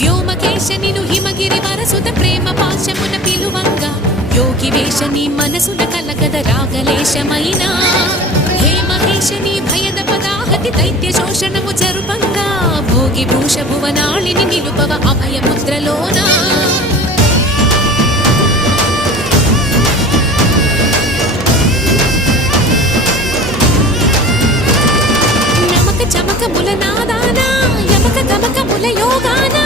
వ్యోమకేశ నిను హిమగిరి వరసుత ప్రేమ పాశమున పిలువంగా యోగి వేష నీ మనసున కలగద రాగలేశమైనా హే మహేశ నీ భయద పదాహతి దైత్య శోషణము జరుపంగా భోగి భూష భువనాళిని నిలుపవ అభయ ముద్రలోనా చమక ముల నాదానా యమక గమక ముల యోగానా